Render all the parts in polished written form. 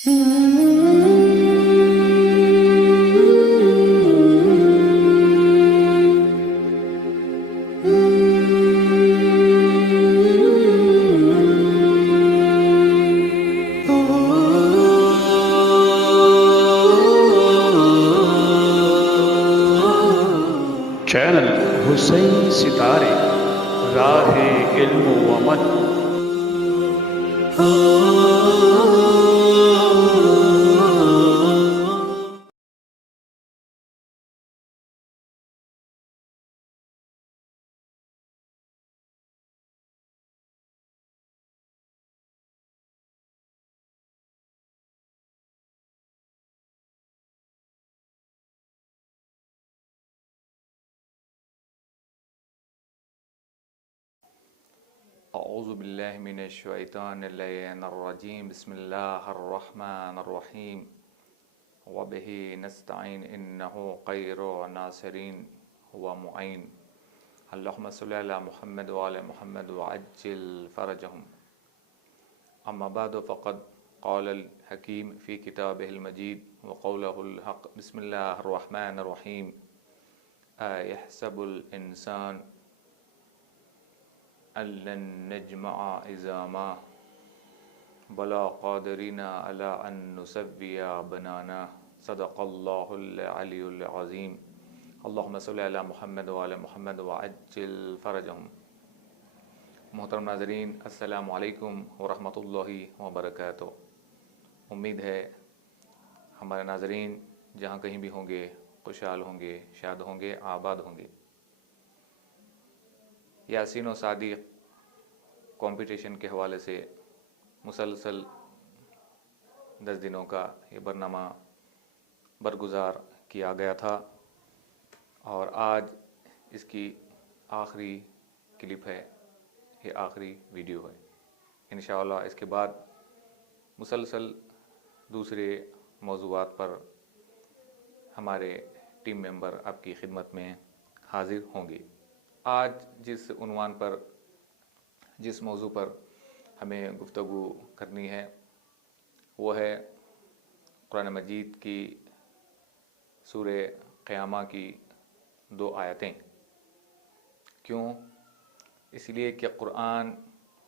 Channel حسین ستارے راہ علم و عمل۔ اعوذ باللہ من الشیطان اللعین الرجیم، بسم اللہ الرحمن الرحیم، وبہ نستعین انہ خیر ناصرین و معین، اللہم صلی علی محمد وعلی محمد وعجل فرجہم۔ اما بعد فقد قال الحکیم فی کتابہ المجید وقولہ الحق، بسم اللہ الرحمن الرحیم، ایحسب الانسان لن نجمع عظاما بلا قادرین علی ان نسوی بنانا، صدق اللہ العلی العظیم، اللہم صلی علی محمد وعلی محمد وعجل فرجہم۔ محترم ناظرین، السلام علیکم ورحمۃ اللہ وبرکاتہ۔ امید ہے ہمارے ناظرین جہاں کہیں بھی ہوں گے خوشحال ہوں گے، شاد ہوں گے، آباد ہوں گے۔ یاسین و صادق کمپٹیشن کے حوالے سے مسلسل 10 دنوں کا یہ برنامہ برگزار کیا گیا تھا، اور آج اس کی آخری کلپ ہے، یہ آخری ویڈیو ہے۔ انشاءاللہ اس کے بعد مسلسل دوسرے موضوعات پر ہمارے ٹیم ممبر آپ کی خدمت میں حاضر ہوں گے۔ آج جس عنوان پر، جس موضوع پر ہمیں گفتگو کرنی ہے وہ ہے قرآن مجید کی سورہ قیامہ کی 2 آیتیں۔ کیوں؟ اس لیے کہ قرآن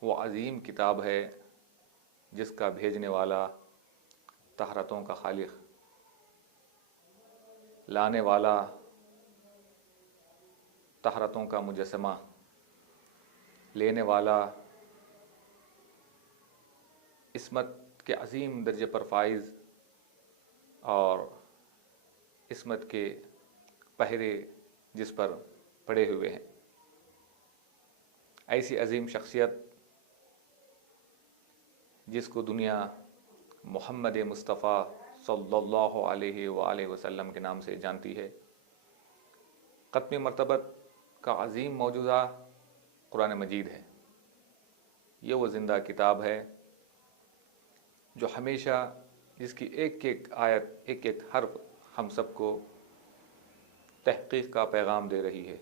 وہ عظیم کتاب ہے جس کا بھیجنے والا طہارتوں کا خالق، لانے والا طہارتوں کا مجسمہ، لینے والا عصمت کے عظیم درجے پر فائز اور عصمت کے پہرے جس پر پڑے ہوئے ہیں، ایسی عظیم شخصیت جس کو دنیا محمد مصطفیٰ صلی اللہ علیہ وآلہ وسلم کے نام سے جانتی ہے۔ ختم مرتبت کا عظیم معجزہ قرآن مجید ہے۔ یہ وہ زندہ کتاب ہے جو ہمیشہ، جس کی ایک ایک آیت، ایک ایک حرف ہم سب کو تحقیق کا پیغام دے رہی ہے،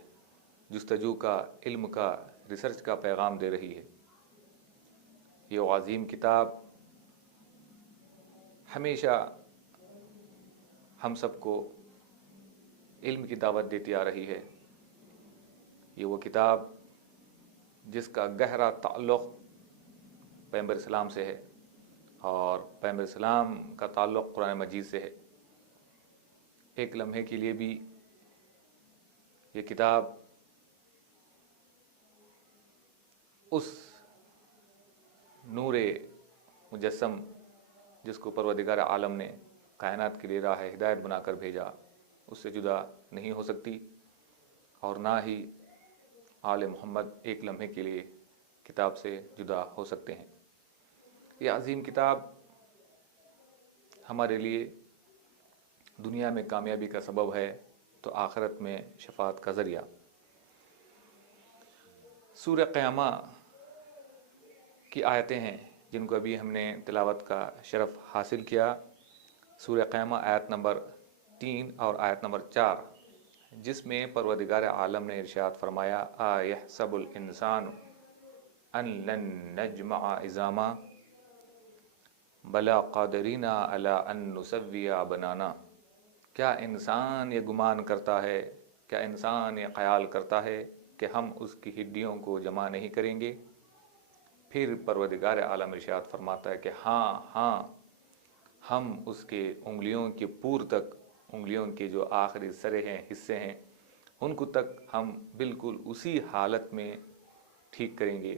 جستجو کا، علم کا، ریسرچ کا پیغام دے رہی ہے۔ یہ وہ عظیم کتاب ہمیشہ ہم سب کو علم کی دعوت دیتی آ رہی ہے۔ یہ وہ کتاب جس کا گہرا تعلق پیغمبر اسلام سے ہے، اور پیغمبر اسلام کا تعلق قرآن مجید سے ہے۔ ایک لمحے کے لیے بھی یہ کتاب اس نور مجسم جس کو پروردگار عالم نے کائنات کے لیے راہ ہدایت بنا کر بھیجا، اس سے جدا نہیں ہو سکتی، اور نہ ہی آل محمد ایک لمحے کے لیے کتاب سے جدا ہو سکتے ہیں۔ یہ عظیم کتاب ہمارے لیے دنیا میں کامیابی کا سبب ہے تو آخرت میں شفاعت کا ذریعہ۔ سورہ قیامہ کی آیتیں ہیں جن کو ابھی ہم نے تلاوت کا شرف حاصل کیا۔ سورہ قیامہ آیت نمبر 3 اور آیت نمبر 4، جس میں پروردگار عالم نے ارشاد فرمایا، ایحسب الانسان ان لن نجمع عظاما، بلا قادرینا علی ان نسوی بنانا، کیا انسان یہ گمان کرتا ہے، کیا انسان یہ خیال کرتا ہے کہ ہم اس کی ہڈیوں کو جمع نہیں کریں گے؟ پھر پروردگار عالم ارشاد فرماتا ہے کہ ہاں ہاں، ہم اس کے انگلیوں کے پور تک، انگلیوں کے جو آخری سرے ہیں، حصے ہیں، ان کو تک ہم بالکل اسی حالت میں ٹھیک کریں گے،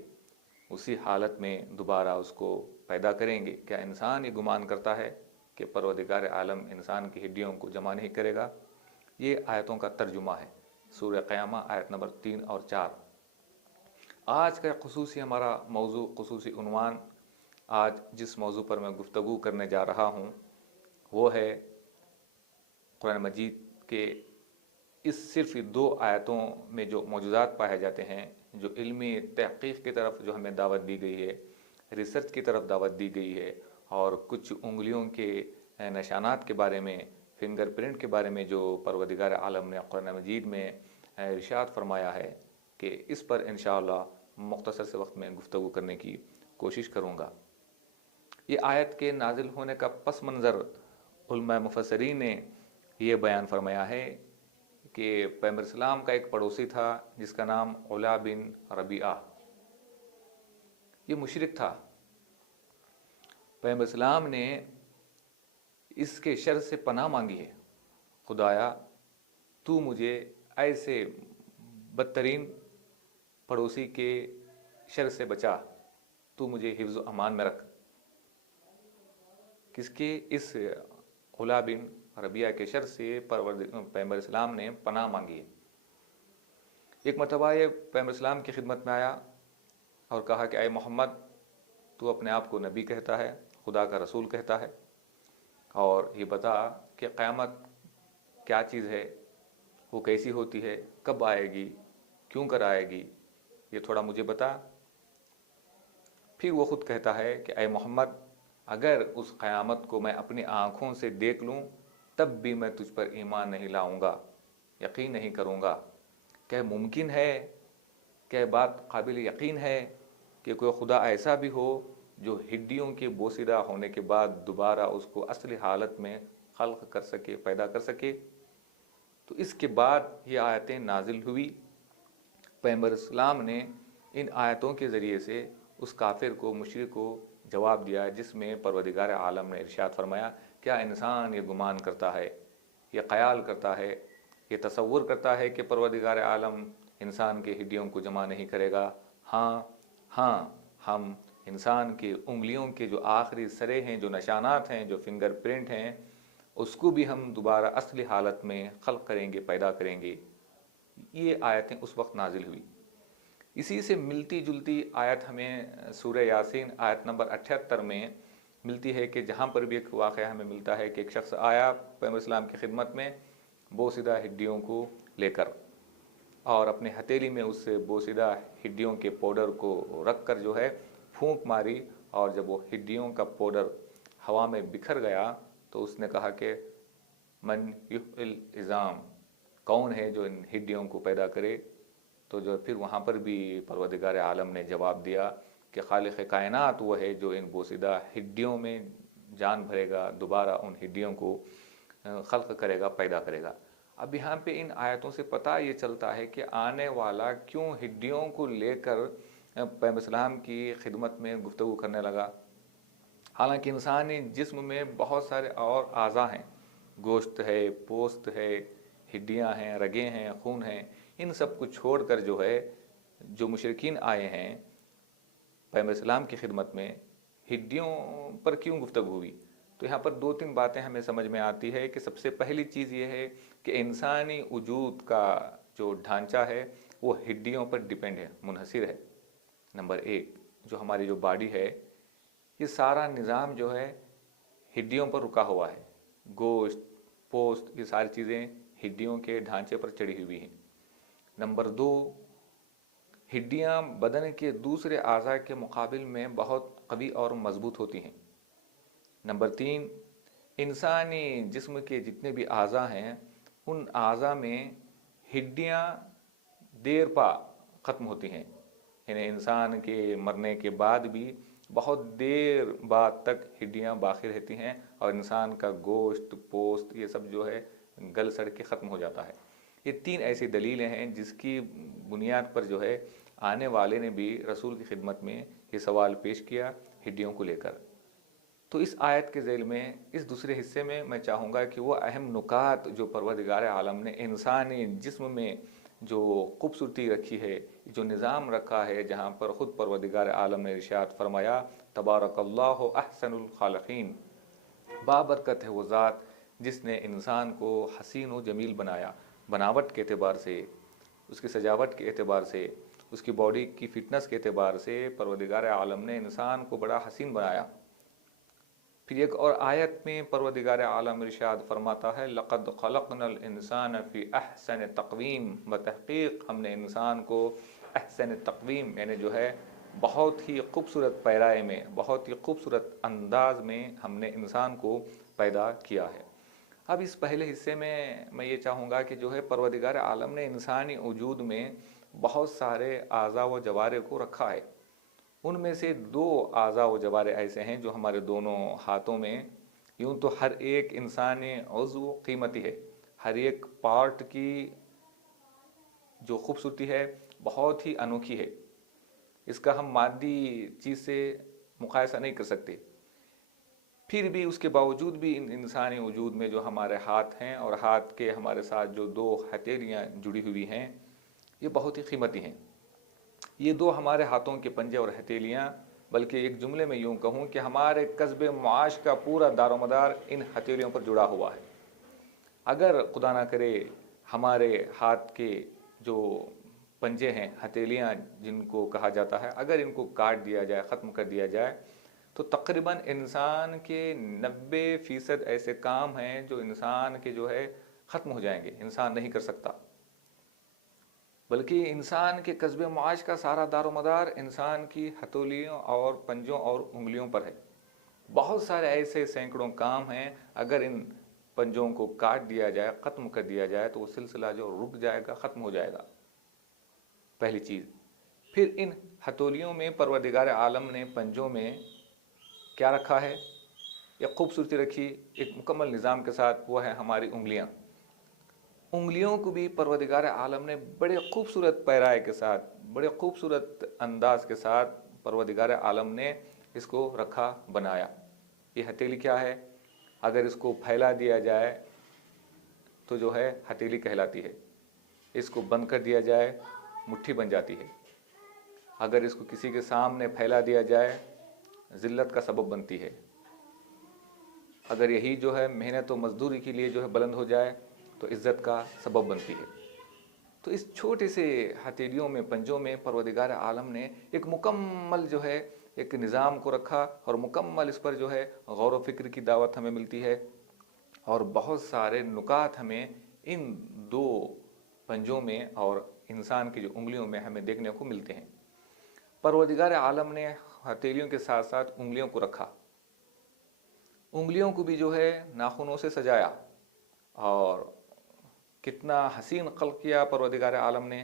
اسی حالت میں دوبارہ اس کو پیدا کریں گے۔ کیا انسان یہ گمان کرتا ہے کہ پروردگار عالم انسان کی ہڈیوں کو جمع نہیں کرے گا؟ یہ آیتوں کا ترجمہ ہے، سورہ قیامہ آیت نمبر 3 اور 4۔ آج کا خصوصی ہمارا موضوع، خصوصی عنوان، آج جس موضوع پر میں گفتگو کرنے جا رہا ہوں وہ ہے قرآن مجید کے اس صرف 2 آیتوں میں جو معجزات پائے جاتے ہیں، جو علمی تحقیق کی طرف جو ہمیں دعوت دی گئی ہے، ریسرچ کی طرف دعوت دی گئی ہے، اور کچھ انگلیوں کے نشانات کے بارے میں، فنگر پرنٹ کے بارے میں جو پروردگار عالم نے قرآن مجید میں ارشاد فرمایا ہے، کہ اس پر انشاءاللہ مختصر سے وقت میں گفتگو کرنے کی کوشش کروں گا۔ یہ آیت کے نازل ہونے کا پس منظر علماء مفسرین نے یہ بیان فرمایا ہے کہ پیغمبر اسلام کا ایک پڑوسی تھا جس کا نام علا بن ربیعہ، یہ مشرک تھا۔ پیغمبر اسلام نے اس کے شر سے پناہ مانگی ہے، خدایا تو مجھے ایسے بدترین پڑوسی کے شر سے بچا، تو مجھے حفظ و امان میں رکھ۔ کس کے؟ اس علا بن ربیعہ کے شر سے پیغمبر اسلام نے پناہ مانگی ہے۔ ایک مرتبہ یہ پیغمبر اسلام کی خدمت میں آیا اور کہا کہ اے محمد، تو اپنے آپ کو نبی کہتا ہے، خدا کا رسول کہتا ہے، اور یہ بتا کہ قیامت کیا چیز ہے، وہ کیسی ہوتی ہے، کب آئے گی، کیوں کر آئے گی، یہ تھوڑا مجھے بتا۔ پھر وہ خود کہتا ہے کہ اے محمد، اگر اس قیامت کو میں اپنی آنکھوں سے دیکھ لوں تب بھی میں تجھ پر ایمان نہیں لاؤں گا، یقین نہیں کروں گا۔ کہ ممکن ہے، کہ بات قابل یقین ہے کہ کوئی خدا ایسا بھی ہو جو ہڈیوں کے بوسیدہ ہونے کے بعد دوبارہ اس کو اصلی حالت میں خلق کر سکے، پیدا کر سکے؟ تو اس کے بعد یہ آیتیں نازل ہوئی۔ پیغمبر اسلام نے ان آیتوں کے ذریعے سے اس کافر کو، مشرک کو جواب دیا، جس میں پروردگار عالم نے ارشاد فرمایا، کیا انسان یہ گمان کرتا ہے، یہ خیال کرتا ہے، یہ تصور کرتا ہے کہ پروردگار عالم انسان کے ہڈیوں کو جمع نہیں کرے گا؟ ہاں ہاں، ہم انسان کی انگلیوں کے جو آخری سرے ہیں، جو نشانات ہیں، جو فنگر پرنٹ ہیں، اس کو بھی ہم دوبارہ اصلی حالت میں خلق کریں گے، پیدا کریں گے۔ یہ آیتیں اس وقت نازل ہوئی۔ اسی سے ملتی جلتی آیت ہمیں سورہ یاسین آیت نمبر 78 میں ملتی ہے، کہ جہاں پر بھی ایک واقعہ ہمیں ملتا ہے کہ ایک شخص آیا پیغمبر اسلام کی خدمت میں بوسیدہ ہڈیوں کو لے کر، اور اپنے ہتھیلی میں اس بوسیدہ ہڈیوں کے پاؤڈر کو رکھ کر جو ہے پھونک ماری، اور جب وہ ہڈیوں کا پاؤڈر ہوا میں بکھر گیا تو اس نے کہا کہ من یحیی العظام، کون ہے جو ان ہڈیوں کو پیدا کرے؟ تو جو پھر وہاں پر بھی پروردگار عالم نے جواب دیا کہ خالق کائنات وہ ہے جو ان بوسیدہ ہڈیوں میں جان بھرے گا، دوبارہ ان ہڈیوں کو خلق کرے گا، پیدا کرے گا۔ اب یہاں پہ ان آیتوں سے پتہ یہ چلتا ہے کہ آنے والا کیوں ہڈیوں کو لے کر پیغمبر اسلام کی خدمت میں گفتگو کرنے لگا، حالانکہ انسانی جسم میں بہت سارے اور اعضاء ہیں، گوشت ہے، پوست ہے، ہڈیاں ہیں، رگیں ہیں، خون ہیں، ان سب کو چھوڑ کر جو ہے جو مشرکین آئے ہیں پیغمبر اسلام کی خدمت میں، ہڈیوں پر کیوں گفتگو ہوئی؟ تو یہاں پر 2-3 باتیں ہمیں سمجھ میں آتی ہے کہ سب سے پہلی چیز یہ ہے کہ انسانی وجود کا جو ڈھانچہ ہے وہ ہڈیوں پر ڈیپینڈ ہے، منحصر ہے۔ نمبر 1، جو ہماری جو باڈی ہے، یہ سارا نظام جو ہے ہڈیوں پر رکا ہوا ہے، گوشت، پوست، یہ ساری چیزیں ہڈیوں کے ڈھانچے پر چڑھی ہوئی ہیں۔ نمبر 2، ہڈیاں بدن کے دوسرے اعضاء کے مقابل میں بہت قوی اور مضبوط ہوتی ہیں۔ نمبر 3، انسانی جسم کے جتنے بھی اعضاء ہیں ان اعضاء میں ہڈیاں دیر پا ختم ہوتی ہیں، یعنی انسان کے مرنے کے بعد بھی بہت دیر بعد تک ہڈیاں باقی رہتی ہیں اور انسان کا گوشت پوست یہ سب جو ہے گل سڑ کے ختم ہو جاتا ہے۔ یہ 3 ایسی دلیلیں ہیں جس کی بنیاد پر جو ہے آنے والے نے بھی رسول کی خدمت میں یہ سوال پیش کیا ہڈیوں کو لے کر۔ تو اس آیت کے ذیل میں اس دوسرے حصے میں میں چاہوں گا کہ وہ اہم نکات جو پروردگار عالم نے انسانی جسم میں جو خوبصورتی رکھی ہے، جو نظام رکھا ہے، جہاں پر خود پروردگار عالم نے ارشاد فرمایا تبارک اللہ احسن الخالقین، بابرکت ہے وہ ذات جس نے انسان کو حسین و جمیل بنایا، بناوٹ کے اعتبار سے، اس کی سجاوٹ کے اعتبار سے، اس کی باڈی کی فٹنس کے اعتبار سے پروردگار عالم نے انسان کو بڑا حسین بنایا۔ پھر ایک اور آیت میں پروردگار عالم ارشاد فرماتا ہے لقد خلقنا الانسان فی احسن تقویم، بتحقیق ہم نے انسان کو احسن تقویم یعنی جو ہے بہت ہی خوبصورت پیرائے میں، بہت ہی خوبصورت انداز میں ہم نے انسان کو پیدا کیا ہے۔ اب اس پہلے حصے میں میں یہ چاہوں گا کہ جو ہے پروردگار عالم نے انسانی وجود میں بہت سارے اعضاء و جوارح کو رکھا ہے۔ ان میں سے 2 اعضاء و جوارح ایسے ہیں جو ہمارے دونوں ہاتھوں میں، یوں تو ہر ایک انسانی عضو قیمتی ہے، ہر ایک پارٹ کی جو خوبصورتی ہے بہت ہی انوکھی ہے، اس کا ہم مادی چیز سے مقایسہ نہیں کر سکتے۔ پھر بھی اس کے باوجود بھی ان انسانی وجود میں جو ہمارے ہاتھ ہیں اور ہاتھ کے ہمارے ساتھ جو 2 ہتھیلیاں جڑی ہوئی ہیں یہ بہت ہی قیمتی ہیں۔ یہ 2 ہمارے ہاتھوں کے پنجے اور ہتھیلیاں، بلکہ ایک جملے میں یوں کہوں کہ ہمارے کسب معاش کا پورا دار و مدار ان ہتھیلیوں پر جڑا ہوا ہے۔ اگر خدا نہ کرے ہمارے ہاتھ کے جو پنجے ہیں، ہتھیلیاں جن کو کہا جاتا ہے، اگر ان کو کاٹ دیا جائے، ختم کر دیا جائے تو تقریباً انسان کے 90% ایسے کام ہیں جو انسان کے جو ہے ختم ہو جائیں گے، انسان نہیں کر سکتا۔ بلکہ انسان کے کسب معاش کا سارا دار و مدار انسان کی ہتھیلیوں اور پنجوں اور انگلیوں پر ہے۔ بہت سارے ایسے سینکڑوں کام ہیں، اگر ان پنجوں کو کاٹ دیا جائے، ختم کر دیا جائے تو وہ سلسلہ جو رک جائے گا، ختم ہو جائے گا، پہلی چیز۔ پھر ان ہتھیلیوں میں پروردگار عالم نے پنجوں میں کیا رکھا ہے؟ ایک خوبصورتی رکھی ایک مکمل نظام کے ساتھ، وہ ہے ہماری انگلیاں۔ انگلیوں کو بھی پروردگار عالم نے بڑے خوبصورت پیرائے کے ساتھ، بڑے خوبصورت انداز کے ساتھ پروردگار عالم نے اس کو رکھا، بنایا۔ یہ ہتھیلی کیا ہے؟ اگر اس کو پھیلا دیا جائے تو جو ہے ہتھیلی کہلاتی ہے، اس کو بند کر دیا جائے مٹھی بن جاتی ہے، اگر اس کو کسی کے سامنے پھیلا دیا جائے ذلت کا سبب بنتی ہے، اگر یہی جو ہے محنت و مزدوری کے لیے جو ہے بلند ہو جائے تو عزت کا سبب بنتی ہے۔ تو اس چھوٹے سے ہتھیلیوں میں، پنجوں میں پروردگار عالم نے ایک مکمل جو ہے ایک نظام کو رکھا، اور مکمل اس پر جو ہے غور و فکر کی دعوت ہمیں ملتی ہے، اور بہت سارے نکات ہمیں ان 2 پنجوں میں اور انسان کی جو انگلیوں میں ہمیں دیکھنے کو ملتے ہیں۔ پروردگار عالم نے ہتھیلیوں کے ساتھ ساتھ انگلیوں کو رکھا، انگلیوں کو بھی جو ہے ناخنوں سے سجایا، اور کتنا حسین خلق کیا پروردگار عالم نے۔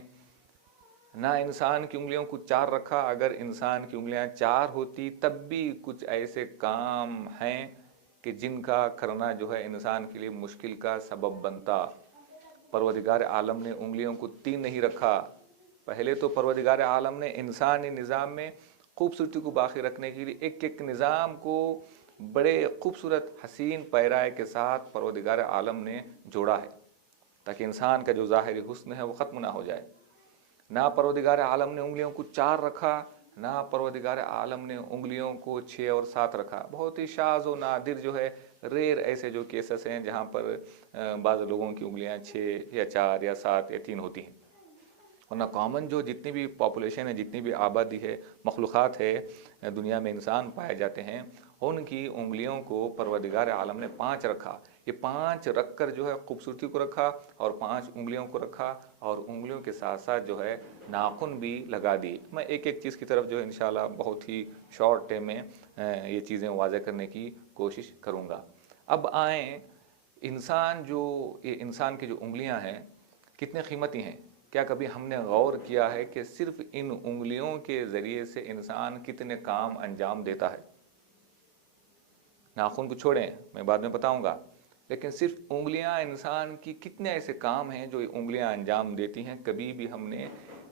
نہ انسان کی انگلیوں کو 4 رکھا، اگر انسان کی انگلیاں 4 ہوتی تب بھی کچھ ایسے کام ہیں کہ جن کا کرنا جو ہے انسان کے لیے مشکل کا سبب بنتا۔ پروردگار عالم نے انگلیوں کو 3 نہیں رکھا۔ پہلے تو پروردگار عالم نے انسانی نظام میں خوبصورتی کو باقی رکھنے کے لیے ایک ایک نظام کو بڑے خوبصورت حسین پیرائے کے ساتھ پروردگار عالم نے جوڑا ہے، تاکہ انسان کا جو ظاہری حسن ہے وہ ختم نہ ہو جائے۔ نہ پروردگار عالم نے انگلیوں کو 4 رکھا، نہ پروردگار عالم نے انگلیوں کو 6 اور 7 رکھا۔ بہت ہی شاذ و نادر جو ہے ریئر ایسے جو کیسز ہیں جہاں پر بعض لوگوں کی انگلیاں 6 یا 4 یا 7 یا 3 ہوتی ہیں، ورنہ کامن جو جتنی بھی پاپولیشن ہے، جتنی بھی آبادی ہے، مخلوقات ہے دنیا میں، انسان پائے جاتے ہیں، ان کی انگلیوں کو پروردگار عالم نے 5 رکھا۔ یہ 5 رکھ کر جو ہے خوبصورتی کو رکھا، اور 5 انگلیوں کو رکھا، اور انگلیوں کے ساتھ ساتھ جو ہے ناخن بھی لگا دی۔ میں ایک ایک چیز کی طرف جو ہے انشاءاللہ بہت ہی شارٹ ٹائم میں یہ چیزیں واضح کرنے کی کوشش کروں گا۔ اب آئیں انسان جو، یہ انسان کی جو انگلیاں ہیں کتنے قیمتی ہیں۔ کیا کبھی ہم نے غور کیا ہے کہ صرف ان انگلیوں کے ذریعے سے انسان کتنے کام انجام دیتا ہے؟ ناخن کو چھوڑیں، میں بعد میں بتاؤں گا، لیکن صرف انگلیاں انسان کی کتنے ایسے کام ہیں جو انگلیاں انجام دیتی ہیں، کبھی بھی ہم نے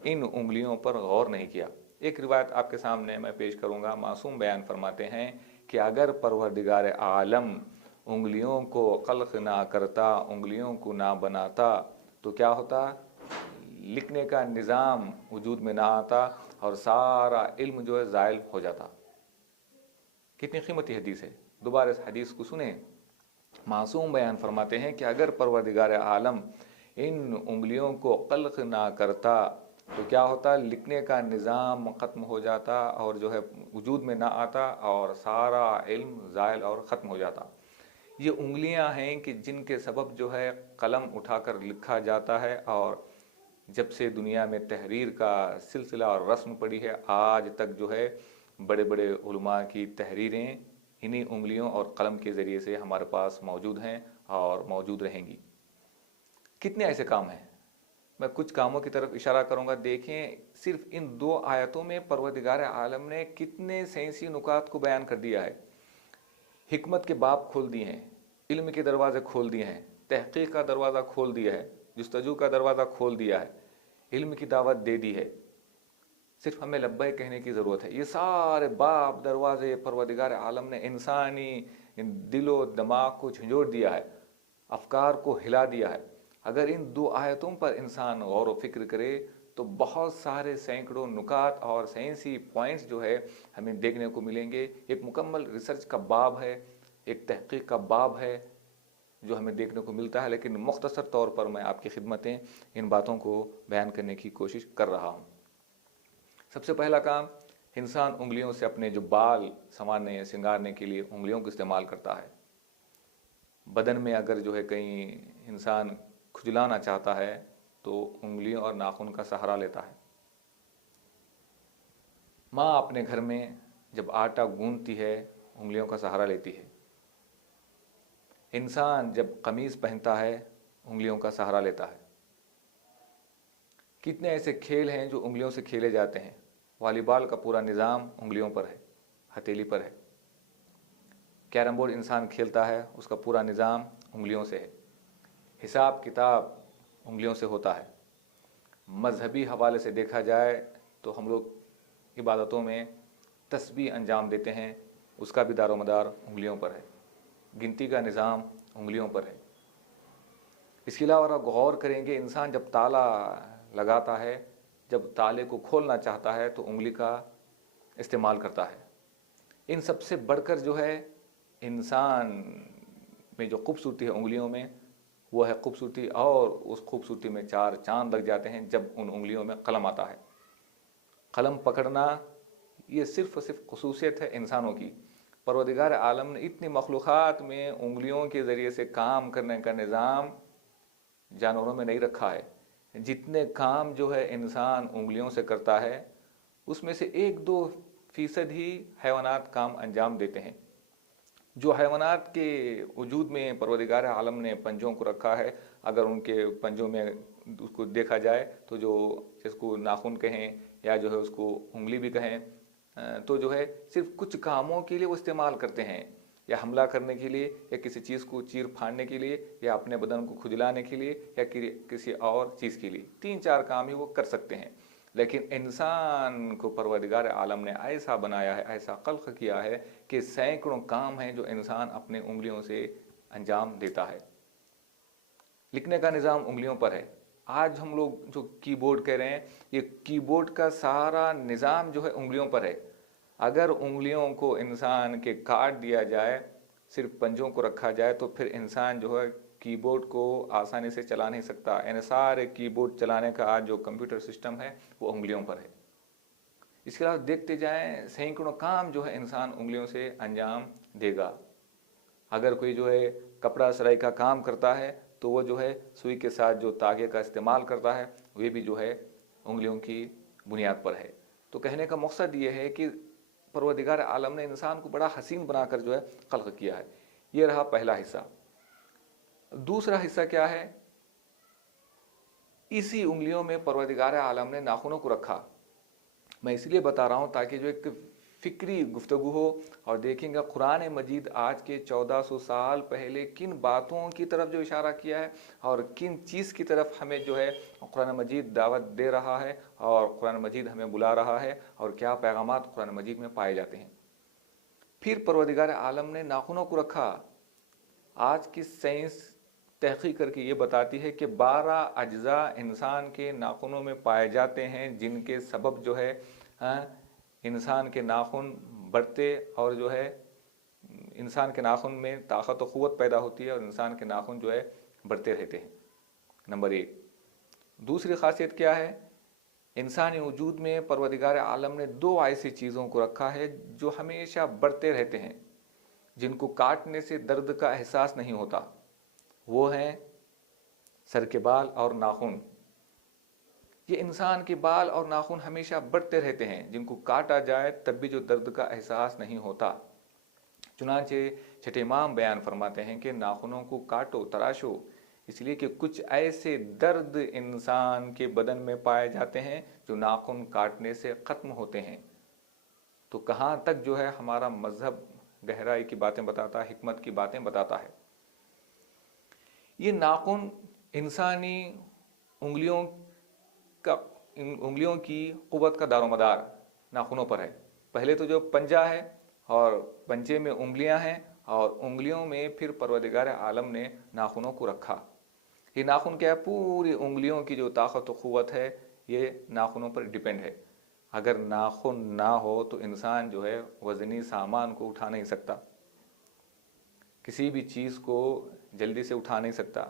ان انگلیوں پر غور نہیں کیا۔ ایک روایت آپ کے سامنے میں پیش کروں گا۔ معصوم بیان فرماتے ہیں کہ اگر پروردگار عالم انگلیوں کو خلق نہ کرتا، انگلیوں کو نہ بناتا، تو کیا ہوتا؟ لکھنے کا نظام وجود میں نہ آتا اور سارا علم جو ہے زائل ہو جاتا۔ کتنی قیمتی حدیث ہے، دوبارہ اس حدیث کو سنیں۔ معصوم بیان فرماتے ہیں کہ اگر پروردگار عالم ان انگلیوں کو خلق نہ کرتا تو کیا ہوتا؟ لکھنے کا نظام ختم ہو جاتا اور جو ہے وجود میں نہ آتا اور سارا علم زائل اور ختم ہو جاتا۔ یہ انگلیاں ہیں کہ جن کے سبب جو ہے قلم اٹھا کر لکھا جاتا ہے، اور جب سے دنیا میں تحریر کا سلسلہ اور رسم پڑی ہے، آج تک جو ہے بڑے بڑے علماء کی تحریریں انہی انگلیوں اور قلم کے ذریعے سے ہمارے پاس موجود ہیں اور موجود رہیں گی۔ کتنے ایسے کام ہیں، میں کچھ کاموں کی طرف اشارہ کروں گا۔ دیکھیں صرف ان 2 آیتوں میں پروردگار عالم نے کتنے سائنسی نکات کو بیان کر دیا ہے، حکمت کے باب کھول دیے ہیں، علم کے دروازے کھول دیے ہیں، تحقیق کا دروازہ کھول دیا ہے، جستجو کا دروازہ کھول دیا ہے، علم کی دعوت دے دی ہے۔ صرف ہمیں لبیک کہنے کی ضرورت ہے۔ یہ سارے باب دروازے پروردگار عالم نے انسانی دل و دماغ کو جھنجھوڑ دیا ہے، افکار کو ہلا دیا ہے۔ اگر ان 2 آیتوں پر انسان غور و فکر کرے تو بہت سارے سینکڑوں نکات اور سائنسی پوائنٹس جو ہے ہمیں دیکھنے کو ملیں گے۔ ایک مکمل ریسرچ کا باب ہے، ایک تحقیق کا باب ہے جو ہمیں دیکھنے کو ملتا ہے، لیکن مختصر طور پر میں آپ کی خدمتیں ان باتوں کو بیان کرنے کی کوشش کر رہا ہوں۔ سب سے پہلا کام، انسان انگلیوں سے اپنے جو بال سنوارنے سنگارنے کے لیے انگلیوں کو استعمال کرتا ہے۔ بدن میں اگر جو ہے کہیں انسان کھجلانا چاہتا ہے تو انگلیوں اور ناخن کا سہارا لیتا ہے۔ ماں اپنے گھر میں جب آٹا گوندتی ہے انگلیوں کا سہارا لیتی ہے۔ انسان جب قمیض پہنتا ہے انگلیوں کا سہارا لیتا ہے۔ کتنے ایسے کھیل ہیں جو انگلیوں سے کھیلے جاتے ہیں۔ والی بال کا پورا نظام انگلیوں پر ہے، ہتھیلی پر ہے۔ کیرم بورڈ انسان کھیلتا ہے، اس کا پورا نظام انگلیوں سے ہے۔ حساب کتاب انگلیوں سے ہوتا ہے۔ مذہبی حوالے سے دیکھا جائے تو ہم لوگ عبادتوں میں تسبیح انجام دیتے ہیں، اس کا بھی دار و مدار انگلیوں پر ہے۔ گنتی کا نظام انگلیوں پر ہے۔ اس کے علاوہ آپ غور کریں گے، انسان جب تالا لگاتا ہے، جب تالے کو کھولنا چاہتا ہے تو انگلی کا استعمال کرتا ہے۔ ان سب سے بڑھ کر جو ہے انسان میں جو خوبصورتی ہے انگلیوں میں، وہ ہے خوبصورتی، اور اس خوبصورتی میں 4 چاند لگ جاتے ہیں جب ان انگلیوں میں قلم آتا ہے۔ قلم پکڑنا یہ صرف اور صرف خصوصیت ہے انسانوں کی۔ پروردگار عالم نے اتنی مخلوقات میں انگلیوں کے ذریعے سے کام کرنے کا نظام جانوروں میں نہیں رکھا ہے۔ جتنے کام جو ہے انسان انگلیوں سے کرتا ہے اس میں سے 1-2% ہی حیوانات کام انجام دیتے ہیں۔ جو حیوانات کے وجود میں پروردگار عالم نے پنجوں کو رکھا ہے، اگر ان کے پنجوں میں اس کو دیکھا جائے تو جو جس کو ناخن کہیں یا جو ہے اس کو انگلی بھی کہیں، تو جو ہے صرف کچھ کاموں کے لیے وہ استعمال کرتے ہیں، یا حملہ کرنے کے لیے، یا کسی چیز کو چیر پھاڑنے کے لیے، یا اپنے بدن کو کھجلانے کے لیے، یا کسی اور چیز کے لیے۔ 3-4 کام ہی وہ کر سکتے ہیں۔ لیکن انسان کو پروردگار عالم نے ایسا بنایا ہے، ایسا خلق کیا ہے کہ سینکڑوں کام ہیں جو انسان اپنے انگلیوں سے انجام دیتا ہے۔ لکھنے کا نظام انگلیوں پر ہے۔ آج ہم لوگ جو کی بورڈ کہہ رہے ہیں، یہ کی بورڈ کا سارا نظام جو ہے انگلیوں پر ہے۔ اگر انگلیوں کو انسان کے کاٹ دیا جائے، صرف پنجوں کو رکھا جائے، تو پھر انسان جو ہے کی بورڈ کو آسانی سے چلا نہیں سکتا۔ یعنی سارے کی بورڈ چلانے کا آج جو کمپیوٹر سسٹم ہے وہ انگلیوں پر ہے۔ اس کے علاوہ دیکھتے جائیں سینکڑوں کام جو ہے انسان انگلیوں سے انجام دے گا۔ اگر کوئی جو ہے کپڑا سلائی کا کام کرتا ہے تو وہ جو ہے سوئی کے ساتھ جو تاگے کا استعمال کرتا ہے وہ بھی جو ہے انگلیوں کی بنیاد پر ہے۔ تو کہنے کا مقصد یہ ہے کہ پروردگار عالم نے انسان کو بڑا حسین بنا کر جو ہے خلق کیا ہے۔ یہ رہا پہلا حصہ۔ دوسرا حصہ کیا ہے؟ اسی انگلیوں میں پروردگار عالم نے ناخنوں کو رکھا. میں اس لیے بتا رہا ہوں تاکہ جو ایک فکری گفتگو ہو اور دیکھیں گا قرآن مجید آج کے 1400 سال پہلے کن باتوں کی طرف جو اشارہ کیا ہے اور کن چیز کی طرف ہمیں جو ہے قرآن مجید دعوت دے رہا ہے اور قرآن مجید ہمیں بلا رہا ہے اور کیا پیغامات قرآن مجید میں پائے جاتے ہیں. پھر پروردگار عالم نے ناخنوں کو رکھا. آج کی سائنس تحقیق کر کے یہ بتاتی ہے کہ 12 اجزاء انسان کے ناخنوں میں پائے جاتے ہیں جن کے سبب جو ہے انسان کے ناخن بڑھتے اور جو ہے انسان کے ناخن میں طاقت و قوت پیدا ہوتی ہے اور انسان کے ناخن جو ہے بڑھتے رہتے ہیں. نمبر 1. دوسری خاصیت کیا ہے؟ انسانی وجود میں پروردگار عالم نے 2 ایسی چیزوں کو رکھا ہے جو ہمیشہ بڑھتے رہتے ہیں، جن کو کاٹنے سے درد کا احساس نہیں ہوتا. وہ ہیں سر کے بال اور ناخن. یہ انسان کے بال اور ناخن ہمیشہ بڑھتے رہتے ہیں جن کو کاٹا جائے تب بھی جو درد کا احساس نہیں ہوتا. چنانچہ چھٹے امام بیان فرماتے ہیں کہ ناخنوں کو کاٹو تراشو، اس لیے کہ کچھ ایسے درد انسان کے بدن میں پائے جاتے ہیں جو ناخن کاٹنے سے ختم ہوتے ہیں. تو کہاں تک جو ہے ہمارا مذہب گہرائی کی باتیں بتاتا ہے، حکمت کی باتیں بتاتا ہے. یہ ناخن انسانی انگلیوں کی قوت کا دار و مدار ناخنوں پر ہے. پہلے تو جو پنجہ ہے اور پنجے میں انگلیاں ہیں اور انگلیوں میں پھر پروردگار عالم نے ناخنوں کو رکھا. یہ ناخن کیا ہے؟ پوری انگلیوں کی جو طاقت و قوت ہے یہ ناخنوں پر ڈیپینڈ ہے. اگر ناخن نہ ہو تو انسان جو ہے وزنی سامان کو اٹھا نہیں سکتا، کسی بھی چیز کو جلدی سے اٹھا نہیں سکتا.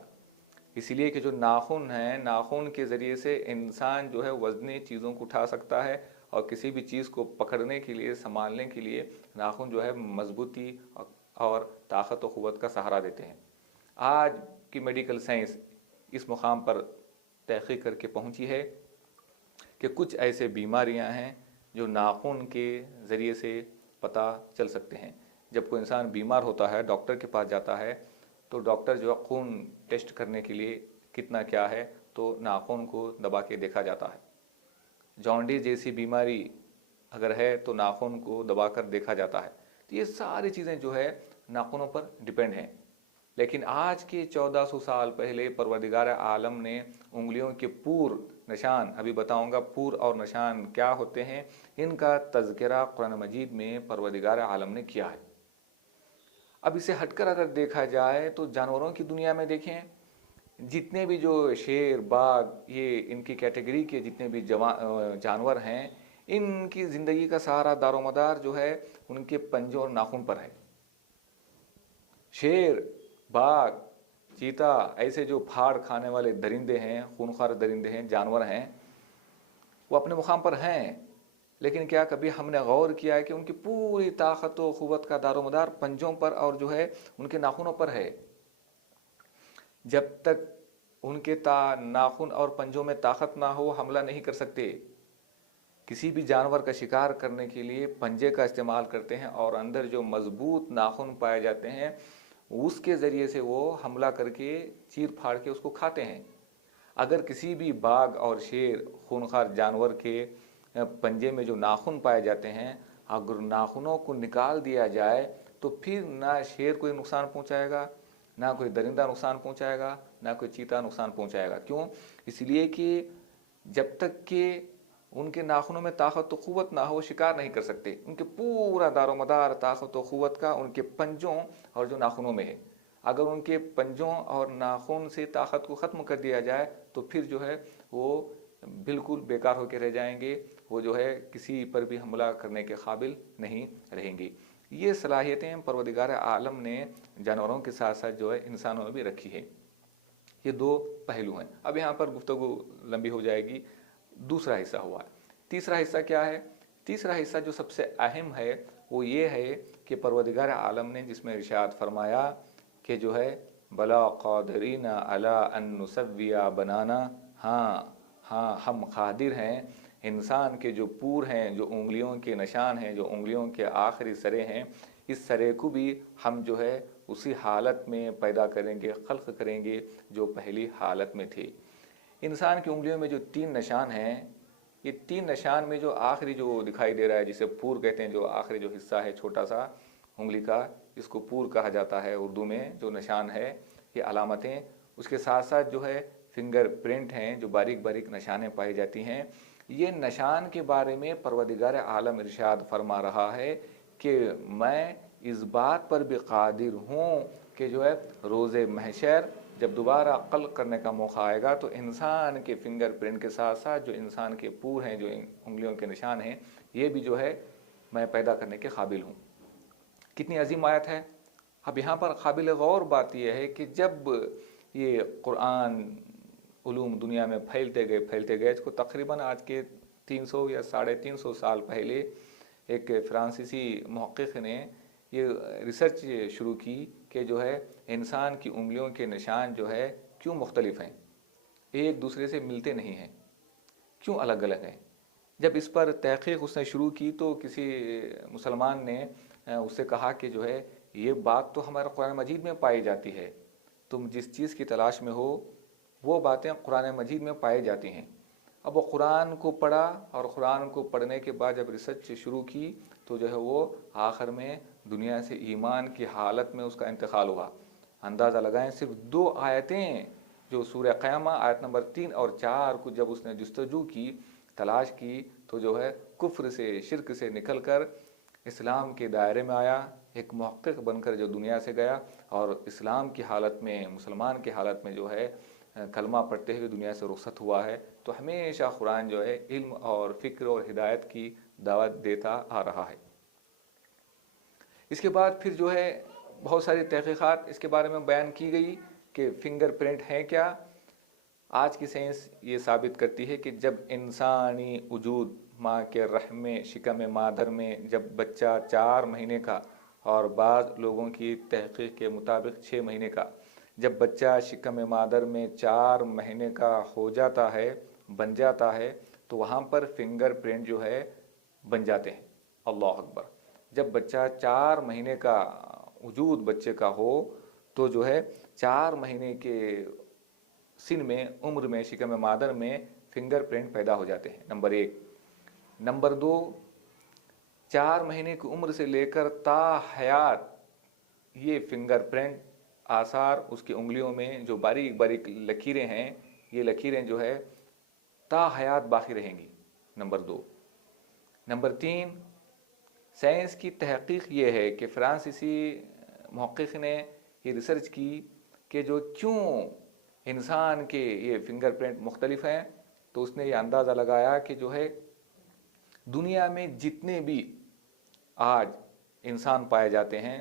اسی لیے کہ جو ناخن ہیں، ناخن کے ذریعے سے انسان جو ہے وزنی چیزوں کو اٹھا سکتا ہے اور کسی بھی چیز کو پکڑنے کے لیے، سنبھالنے کے لیے ناخن جو ہے مضبوطی اور طاقت و قوت کا سہارا دیتے ہیں. آج کی میڈیکل سائنس اس مقام پر تحقیق کر کے پہنچی ہے کہ کچھ ایسے بیماریاں ہیں جو ناخن کے ذریعے سے پتہ چل سکتے ہیں. جب کوئی انسان بیمار ہوتا ہے، ڈاکٹر کے پاس جاتا ہے تو ڈاکٹر جو ہے خون ٹیسٹ کرنے کے لیے کتنا کیا ہے تو ناخن کو دبا کے دیکھا جاتا ہے. جانڈیس جیسی بیماری اگر ہے تو ناخن کو دبا کر دیکھا جاتا ہے. تو یہ ساری چیزیں جو ہے ناخنوں پر ڈیپینڈ ہیں. لیکن آج کے 1400 سال پہلے پروردگار عالم نے انگلیوں کے پور نشان، ابھی بتاؤں گا پور اور نشان کیا ہوتے ہیں، ان کا تذکرہ قرآن مجید میں پروردگار عالم نے کیا ہے. اب اسے ہٹ کر اگر دیکھا جائے تو جانوروں کی دنیا میں دیکھیں، جتنے بھی جو شیر، باغ، یہ ان کی کیٹیگری کے جتنے بھی جانور ہیں، ان کی زندگی کا سارا دار و مدار جو ہے ان کے پنجوں اور ناخن پر ہے. شیر، باغ، چیتا، ایسے جو پھاڑ کھانے والے درندے ہیں، خونخوار درندے ہیں، جانور ہیں، وہ اپنے مقام پر ہیں. لیکن کیا کبھی ہم نے غور کیا ہے کہ ان کی پوری طاقت و قوت کا دار و مدار پنجوں پر اور جو ہے ان کے ناخنوں پر ہے. جب تک ان کے ناخن اور پنجوں میں طاقت نہ ہو حملہ نہیں کر سکتے. کسی بھی جانور کا شکار کرنے کے لیے پنجے کا استعمال کرتے ہیں اور اندر جو مضبوط ناخن پائے جاتے ہیں اس کے ذریعے سے وہ حملہ کر کے چیر پھاڑ کے اس کو کھاتے ہیں. اگر کسی بھی باغ اور شیر، خونخوار جانور کے پنجے میں جو ناخن پائے جاتے ہیں، اگر ناخنوں کو نکال دیا جائے تو پھر نہ شیر کوئی نقصان پہنچائے گا، نہ کوئی درندہ نقصان پہنچائے گا، نہ کوئی چیتا نقصان پہنچائے گا. کیوں؟ اس لیے کہ جب تک کہ ان کے ناخنوں میں طاقت و قوت نہ ہو شکار نہیں کر سکتے. ان کے پورا دار و مدار طاقت و قوت کا ان کے پنجوں اور جو ناخنوں میں ہے. اگر ان کے پنجوں اور ناخن سے طاقت کو ختم کر دیا جائے تو پھر جو ہے وہ بالکل بیکار ہو کے رہ جائیں گے، وہ جو ہے کسی پر بھی حملہ کرنے کے قابل نہیں رہیں گی. یہ صلاحیتیں پروردگار عالم نے جانوروں کے ساتھ ساتھ جو ہے انسانوں میں بھی رکھی ہے. یہ 2 پہلو ہیں. اب یہاں پر گفتگو لمبی ہو جائے گی. دوسرا حصہ ہوا. تیسرا حصہ کیا ہے؟ تیسرا حصہ جو سب سے اہم ہے وہ یہ ہے کہ پروردگار عالم نے جس میں ارشاد فرمایا کہ جو ہے بلا قادرین علی ان نسوی بنانا، ہاں ہم قادر ہیں انسان کے جو پور ہیں، جو انگلیوں کے نشان ہیں، جو انگلیوں کے آخری سرے ہیں، اس سرے کو بھی ہم جو ہے اسی حالت میں پیدا کریں گے، خلق کریں گے جو پہلی حالت میں تھی. انسان کی انگلیوں میں جو 3 نشان ہیں، یہ 3 نشان میں جو آخری جو دکھائی دے رہا ہے، جسے پور کہتے ہیں، جو آخری جو حصہ ہے چھوٹا سا انگلی کا، اس کو پور کہا جاتا ہے اردو میں، جو نشان ہے، یہ علامتیں، اس کے ساتھ ساتھ جو ہے فنگر پرنٹ ہیں، جو باریک باریک نشانیں پائی جاتی ہیں. یہ نشان کے بارے میں پروردگار عالم ارشاد فرما رہا ہے کہ میں اس بات پر بھی قادر ہوں کہ جو ہے روز محشر جب دوبارہ خلق کرنے کا موقع آئے گا تو انسان کے فنگر پرنٹ کے ساتھ ساتھ جو انسان کے پور ہیں، جو انگلیوں کے نشان ہیں، یہ بھی جو ہے میں پیدا کرنے کے قابل ہوں. کتنی عظیم آیت ہے. اب یہاں پر قابل غور بات یہ ہے کہ جب یہ قرآن علوم دنیا میں پھیلتے گئے، اس کو تقریباً آج کے 300 یا 350 سال پہلے ایک فرانسیسی محقق نے یہ ریسرچ شروع کی کہ جو ہے انسان کی انگلیوں کے نشان جو ہے کیوں مختلف ہیں، ایک دوسرے سے ملتے نہیں ہیں، کیوں الگ الگ ہیں. جب اس پر تحقیق اس نے شروع کی تو کسی مسلمان نے اس سے کہا کہ جو ہے یہ بات تو ہمارے قرآن مجید میں پائی جاتی ہے، تم جس چیز کی تلاش میں ہو وہ باتیں قرآن مجید میں پائی جاتی ہیں. اب وہ قرآن کو پڑھا اور قرآن کو پڑھنے کے بعد جب ریسرچ شروع کی تو جو ہے وہ آخر میں دنیا سے ایمان کی حالت میں اس کا انتقال ہوا. اندازہ لگائیں، صرف 2 آیتیں جو سورہ قیامہ آیت نمبر 3 اور 4 کو جب اس نے جستجو کی، تلاش کی، تو جو ہے کفر سے، شرک سے نکل کر اسلام کے دائرے میں آیا، ایک محقق بن کر جو دنیا سے گیا اور اسلام کی حالت میں، مسلمان کی حالت میں جو ہے کلمہ پڑھتے ہوئے دنیا سے رخصت ہوا ہے. تو ہمیشہ قرآن جو ہے علم اور فکر اور ہدایت کی دعوت دیتا آ رہا ہے. اس کے بعد پھر جو ہے بہت ساری تحقیقات اس کے بارے میں بیان کی گئی کہ فنگر پرنٹ ہیں کیا. آج کی سائنس یہ ثابت کرتی ہے کہ جب انسانی وجود ماں کے رحم میں، شکم مادر میں، جب بچہ 4 مہینے کا اور بعض لوگوں کی تحقیق کے مطابق 6 مہینے کا، جب بچہ شکم مادر میں 4 مہینے کا ہو جاتا ہے، بن جاتا ہے، تو وہاں پر فنگر پرنٹ جو ہے بن جاتے ہیں. اللہ اکبر. جب بچہ 4 مہینے کا وجود بچے کا ہو تو جو ہے 4 مہینے کے سن میں، عمر میں، شکم مادر میں فنگر پرنٹ پیدا ہو جاتے ہیں. نمبر 1. نمبر 2، 4 مہینے کی عمر سے لے کر تا حیات یہ فنگر پرنٹ آثار اس کی انگلیوں میں جو باریک باریک لکیریں ہیں، یہ لکیریں جو ہے تا حیات باقی رہیں گی. نمبر 2. نمبر 3، سائنس کی تحقیق یہ ہے کہ فرانسیسی محقق نے یہ ریسرچ کی کہ جو کیوں انسان کے یہ فنگر پرنٹ مختلف ہیں، تو اس نے یہ اندازہ لگایا کہ جو ہے دنیا میں جتنے بھی آج انسان پائے جاتے ہیں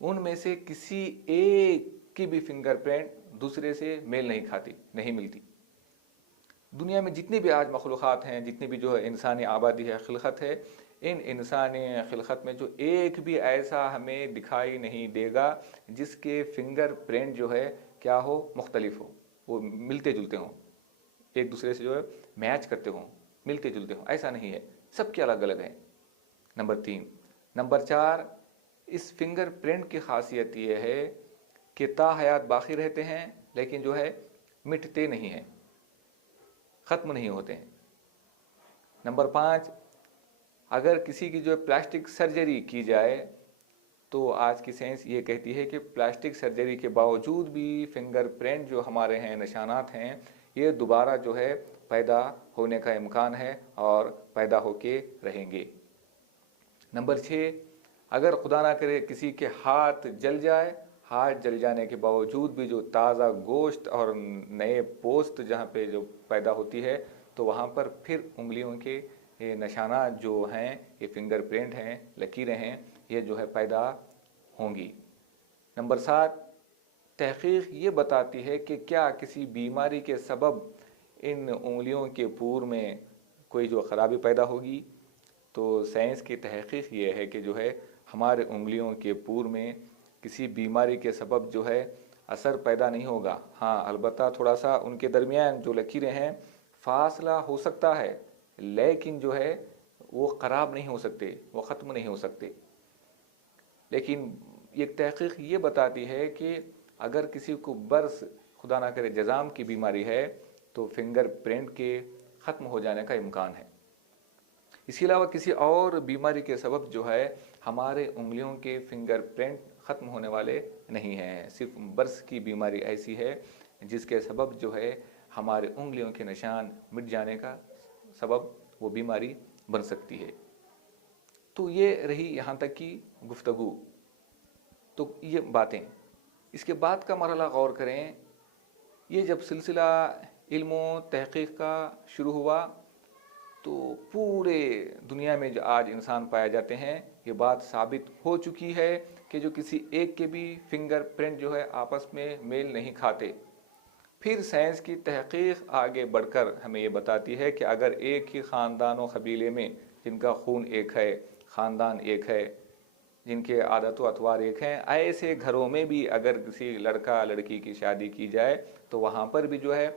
ان میں سے کسی ایک کی بھی فنگر پرنٹ دوسرے سے میل نہیں کھاتی، نہیں ملتی. دنیا میں جتنی بھی آج مخلوقات ہیں، جتنی بھی جو ہے انسانی آبادی ہے، خلقت ہے، ان انسانی خلقت میں جو ایک بھی ایسا ہمیں دکھائی نہیں دے گا جس کے فنگر پرنٹ جو ہے کیا ہو، مختلف ہو، وہ ملتے جلتے ہوں، ایک دوسرے سے جو ہے میچ کرتے ہوں، ملتے جلتے ہوں. ایسا نہیں ہے، سب کے الگ الگ ہیں. نمبر 3. نمبر 4، اس فنگر پرنٹ کی خاصیت یہ ہے کہ تا حیات باقی رہتے ہیں لیکن جو ہے مٹتے نہیں ہیں، ختم نہیں ہوتے ہیں. نمبر 5، اگر کسی کی جو ہے پلاسٹک سرجری کی جائے تو آج کی سائنس یہ کہتی ہے کہ پلاسٹک سرجری کے باوجود بھی فنگر پرنٹ جو ہمارے ہیں، نشانات ہیں، یہ دوبارہ جو ہے پیدا ہونے کا امکان ہے اور پیدا ہو کے رہیں گے. نمبر 6، اگر خدا نہ کرے کسی کے ہاتھ جل جائے، ہاتھ جل جانے کے باوجود بھی جو تازہ گوشت اور نئے پوست جہاں پہ جو پیدا ہوتی ہے تو وہاں پر پھر انگلیوں کے یہ نشانات جو ہیں، یہ فنگر پرنٹ ہیں، لکیریں ہیں، یہ جو ہے پیدا ہوں گی. نمبر 7، تحقیق یہ بتاتی ہے کہ کیا کسی بیماری کے سبب ان انگلیوں کے پور میں کوئی جو خرابی پیدا ہوگی. تو سائنس کی تحقیق یہ ہے کہ جو ہے ہمارے انگلیوں کے پور میں کسی بیماری کے سبب جو ہے اثر پیدا نہیں ہوگا. ہاں البتہ تھوڑا سا ان کے درمیان جو لکیریں ہیں فاصلہ ہو سکتا ہے، لیکن جو ہے وہ خراب نہیں ہو سکتے، وہ ختم نہیں ہو سکتے. لیکن ایک تحقیق یہ بتاتی ہے کہ اگر کسی کو برس، خدا نہ کرے جذام کی بیماری ہے تو فنگر پرنٹ کے ختم ہو جانے کا امکان ہے۔ اس کے علاوہ کسی اور بیماری کے سبب جو ہے ہمارے انگلیوں کے فنگر پرنٹ ختم ہونے والے نہیں ہیں، صرف برس کی بیماری ایسی ہے جس کے سبب جو ہے ہمارے انگلیوں کے نشان مٹ جانے کا سبب وہ بیماری بن سکتی ہے۔ تو یہ رہی یہاں تک کی گفتگو، تو یہ باتیں۔ اس کے بعد کا مرحلہ غور کریں، یہ جب سلسلہ علم و تحقیق کا شروع ہوا تو پورے دنیا میں جو آج انسان پائے جاتے ہیں، یہ بات ثابت ہو چکی ہے کہ جو کسی ایک کے بھی فنگر پرنٹ جو ہے آپس میں میل نہیں کھاتے۔ پھر سائنس کی تحقیق آگے بڑھ کر ہمیں یہ بتاتی ہے کہ اگر ایک ہی خاندان و قبیلے میں جن کا خون ایک ہے، خاندان ایک ہے، جن کے عادت و اطوار ایک ہیں، ایسے گھروں میں بھی اگر کسی لڑکا لڑکی کی شادی کی جائے تو وہاں پر بھی جو ہے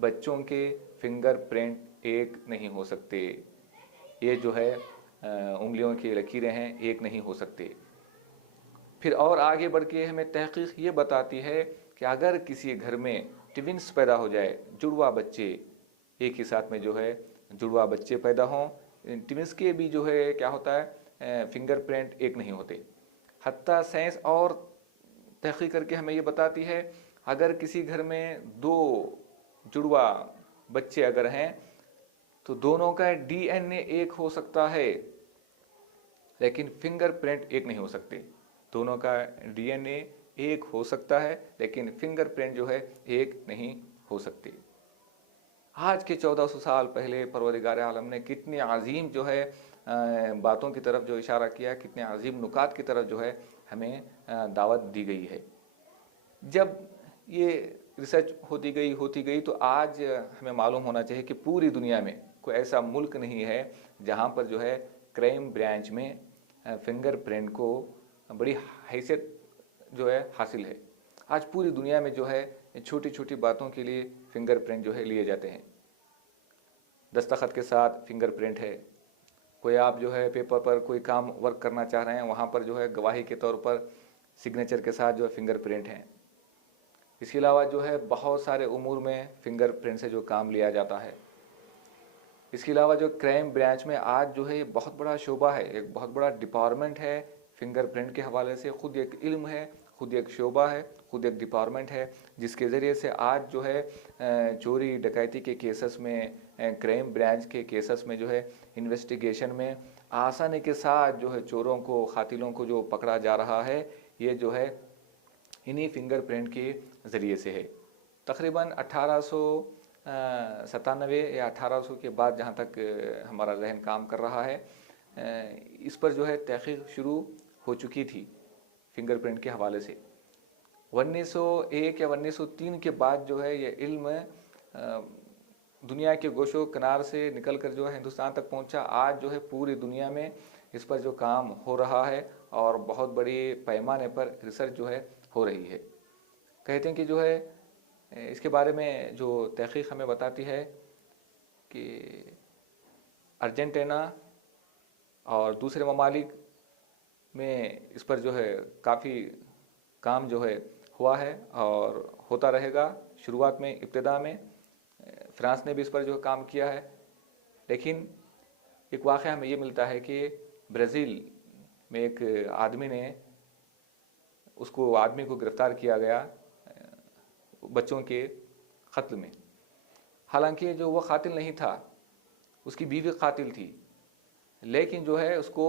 بچوں کے فنگر پرنٹ ایک نہیں ہو سکتے، یہ جو ہے انگلیوں کی لکیریں ہیں ایک نہیں ہو سکتے۔ پھر اور آگے بڑھ کے ہمیں تحقیق یہ بتاتی ہے کہ اگر کسی گھر میں ٹوینس پیدا ہو جائے، جڑوا بچے ایک ہی ساتھ میں جو ہے جڑوا بچے پیدا ہوں، ٹوینس کے بھی جو ہے کیا ہوتا ہے فنگر پرنٹ ایک نہیں ہوتے۔ حتیٰ سائنس اور تحقیق کر کے ہمیں یہ بتاتی ہے اگر کسی گھر میں دو جڑوا بچے اگر ہیں تو دونوں کا ڈی این اے ایک ہو سکتا ہے لیکن فنگر پرنٹ ایک نہیں ہو سکتے۔ دونوں کا ڈی این اے ایک ہو سکتا ہے لیکن فنگر پرنٹ جو ہے ایک نہیں ہو سکتے۔ آج کے 1400 سال پہلے پروردگار عالم نے کتنی عظیم جو ہے باتوں کی طرف جو اشارہ کیا، کتنے عظیم نکات کی طرف جو ہے ہمیں دعوت دی گئی ہے۔ جب یہ ریسرچ ہوتی گئی تو آج ہمیں معلوم ہونا چاہیے کہ پوری دنیا میں کوئی ایسا ملک نہیں ہے جہاں پر جو ہے کرائم برانچ میں فنگر پرنٹ کو بڑی حیثیت جو ہے حاصل ہے۔ آج پوری دنیا میں جو ہے چھوٹی چھوٹی باتوں کے لیے فنگر پرنٹ جو ہے لیے جاتے ہیں۔ دستخط کے ساتھ فنگر پرنٹ ہے، کوئی آپ جو ہے پیپر پر کوئی کام ورک کرنا چاہ رہے ہیں وہاں پر جو ہے گواہی کے طور پر سگنیچر کے ساتھ جو ہے فنگر پرنٹ ہیں۔ اس کے علاوہ جو ہے بہت سارے امور میں فنگر پرنٹ سے جو کام لیا جاتا ہے۔ اس کے علاوہ جو کرائم برانچ میں آج جو ہے بہت بڑا شعبہ ہے، ایک بہت بڑا ڈپارٹمنٹ ہے فنگر پرنٹ کے حوالے سے، خود ایک علم ہے، خود ایک شعبہ ہے، خود ایک ڈپارٹمنٹ ہے جس کے ذریعے سے آج جو ہے چوری ڈکیتی کے کیسز میں، کرائم برانچ کے کیسز میں جو ہے انویسٹیگیشن میں آسانی کے ساتھ جو ہے چوروں کو، قاتلوں کو جو پکڑا جا رہا ہے، یہ جو ہے انہی فنگر پرنٹ کے ذریعے سے ہے۔ تقریباً 1897 یا 1800 کے بعد جہاں تک ہمارا ذہن کام کر رہا ہے، اس پر جو ہے تحقیق شروع ہو چکی تھی فنگر پرنٹ کے حوالے سے۔ 1901 یا 1903 کے بعد جو ہے یہ علم دنیا کے گوشوں کنار سے نکل کر جو ہے ہندوستان تک پہنچا۔ آج جو ہے پوری دنیا میں اس پر جو کام ہو رہا ہے اور بہت بڑی پیمانے پر ریسرچ جو ہے ہو رہی ہے۔ کہتے ہیں کہ جو ہے اس کے بارے میں جو تحقیق ہمیں بتاتی ہے کہ ارجنٹینا اور دوسرے ممالک میں اس پر جو ہے کافی کام جو ہے ہوا ہے اور ہوتا رہے گا۔ شروعات میں، ابتدا میں فرانس نے بھی اس پر جو کام کیا ہے، لیکن ایک واقعہ ہمیں یہ ملتا ہے کہ برازیل میں ایک آدمی نے آدمی کو گرفتار کیا گیا بچوں کے قتل میں، حالانکہ جو وہ قاتل نہیں تھا، اس کی بیوی قاتل تھی، لیکن جو ہے اس کو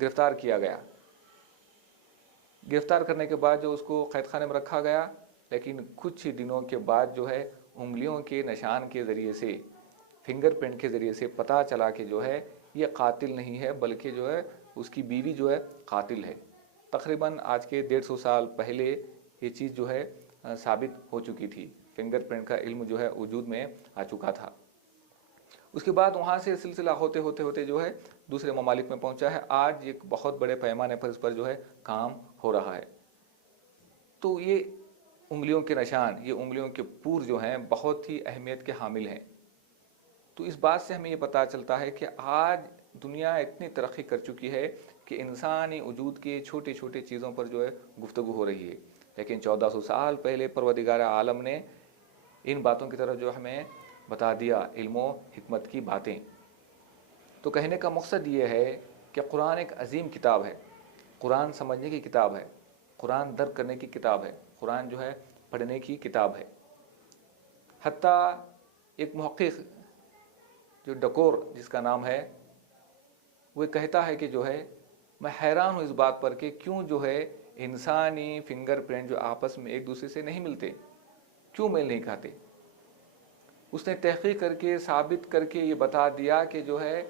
گرفتار کیا گیا۔ گرفتار کرنے کے بعد جو اس کو قید خانے میں رکھا گیا، لیکن کچھ ہی دنوں کے بعد جو ہے انگلیوں کے نشان کے ذریعے سے، فنگر پرنٹ کے ذریعے سے پتہ چلا کہ جو ہے یہ قاتل نہیں ہے بلکہ جو ہے اس کی بیوی جو ہے قاتل ہے۔ تقریباً آج کے 150 سال پہلے یہ چیز جو ہے ثابت ہو چکی تھی، فنگر پرنٹ کا علم جو ہے وجود میں آ چکا تھا۔ اس کے بعد وہاں سے سلسلہ ہوتے ہوتے جو ہے دوسرے ممالک میں پہنچا ہے۔ آج ایک بہت بڑے پیمانے پر اس پر جو ہے کام ہو رہا ہے۔ تو یہ انگلیوں کے نشان، یہ انگلیوں کے پور جو ہیں بہت ہی اہمیت کے حامل ہیں۔ تو اس بات سے ہمیں یہ پتہ چلتا ہے کہ آج دنیا اتنی ترقی کر چکی ہے کہ انسانی وجود کے چھوٹے چھوٹے چیزوں پر جو ہے گفتگو ہو رہی ہے، لیکن 1400 سال پہلے پروردگار عالم نے ان باتوں کی طرف جو ہمیں بتا دیا علم و حکمت کی باتیں۔ تو کہنے کا مقصد یہ ہے کہ قرآن ایک عظیم کتاب ہے، قرآن سمجھنے کی کتاب ہے، قرآن درک کرنے کی کتاب ہے، قرآن جو ہے پڑھنے کی کتاب ہے۔ حتیٰ ایک محقق جو ڈکور جس کا نام ہے، وہ کہتا ہے کہ جو ہے میں حیران ہوں اس بات پر کہ کیوں جو ہے انسانی فنگر پرنٹ جو آپس میں ایک دوسرے سے نہیں ملتے، کیوں میل نہیں کھاتے۔ اس نے تحقیق کر کے ثابت کر کے یہ بتا دیا کہ جو ہے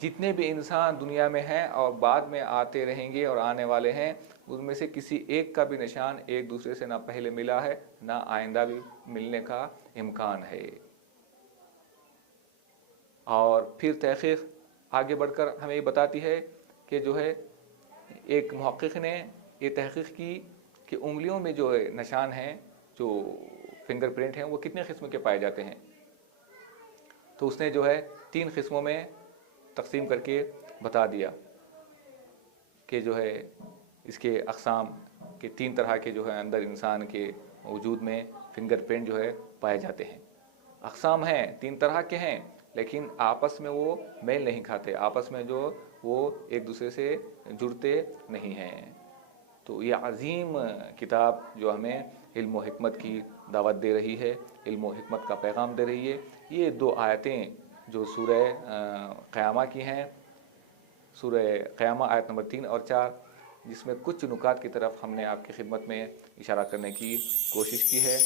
جتنے بھی انسان دنیا میں ہیں اور بعد میں آتے رہیں گے اور آنے والے ہیں، ان میں سے کسی ایک کا بھی نشان ایک دوسرے سے نہ پہلے ملا ہے نہ آئندہ بھی ملنے کا امکان ہے۔ اور پھر تحقیق آگے بڑھ کر ہمیں یہ بتاتی ہے کہ جو ہے ایک محقق نے یہ تحقیق کی کہ انگلیوں میں جو نشان ہیں، جو فنگر پرنٹ ہیں، وہ کتنے قسم کے پائے جاتے ہیں۔ تو اس نے جو ہے 3 قسموں میں تقسیم کر کے بتا دیا کہ جو ہے اس کے اقسام کے 3 طرح کے جو ہے اندر انسان کے وجود میں فنگر پرنٹ جو ہے پائے جاتے ہیں۔ اقسام ہیں 3 طرح کے ہیں، لیکن آپس میں وہ میل نہیں کھاتے، آپس میں جو وہ ایک دوسرے سے جڑتے نہیں ہیں۔ تو یہ عظیم کتاب جو ہمیں علم و حکمت کی دعوت دے رہی ہے، علم و حکمت کا پیغام دے رہی ہے۔ یہ 2 آیتیں جو سورہ قیامہ کی ہیں، سورہ قیامہ آیت نمبر 3 اور 4، جس میں کچھ نکات کی طرف ہم نے آپ کی خدمت میں اشارہ کرنے کی کوشش کی ہے۔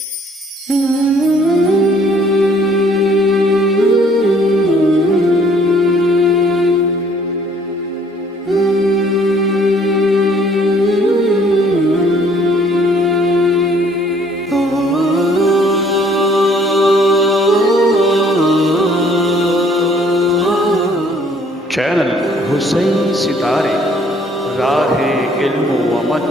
چینل حسین ستارے، راہ علم و عمل۔